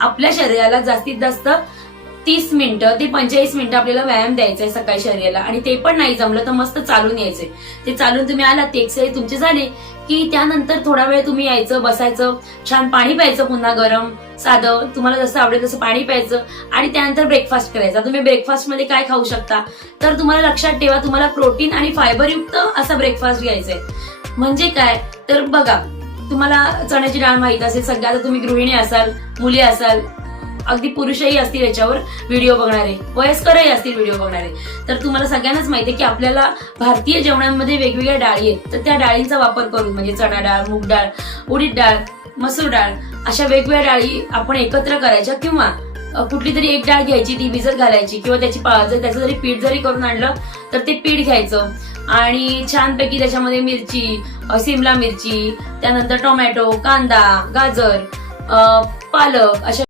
आपल्या शरीराला जास्तीत जास्त तीस मिनिटं ते पंचेचाळीस मिनिटं आपल्याला व्यायाम द्यायचा आहे सकाळी शरीराला. आणि ते पण नाही जमलं तर मस्त चालून यायचंय. ते चालून तुम्ही आलात ते एक्सरसाइज तुमचे झाले की त्यानंतर थोडा वेळ तुम्ही यायचं बसायचं छान पाणी प्यायचं पुन्हा गरम साधं तुम्हाला जसं आवडेल तसं पाणी प्यायचं आणि त्यानंतर ब्रेकफास्ट करायचा. तुम्ही ब्रेकफास्टमध्ये काय खाऊ शकता? तर तुम्हाला लक्षात ठेवा तुम्हाला प्रोटीन आणि फायबरयुक्त असा ब्रेकफास्ट घ्यायचा आहे. म्हणजे काय? तर बघा तुम्हाला चण्याची डाळ माहीत असेल सगळ्यात तुम्ही गृहिणी असाल मुली असाल अगदी पुरुषही असतील याच्यावर व्हिडिओ बघणारे वयस्करही असतील व्हिडिओ बघणारे. तर तुम्हाला सगळ्यांनाच माहिती आहे की आपल्याला भारतीय जेवणामध्ये वेगवेगळ्या डाळी आहेत. तर त्या डाळींचा वापर करून म्हणजे चणा डाळ मूग डाळ उडीद डाळ मसूर डाळ अशा वेगवेगळ्या डाळी आपण एकत्र करायच्या किंवा कुठली तरी एक डाळ घ्यायची ती भिजत घालायची किंवा त्याची जर त्याचं जरी पीठ जरी करून आणलं तर ते पीठ घ्यायचं. आणि छानपैकी त्याच्यामध्ये मिरची सिमला मिरची त्यानंतर टोमॅटो कांदा गाजर पालक अशा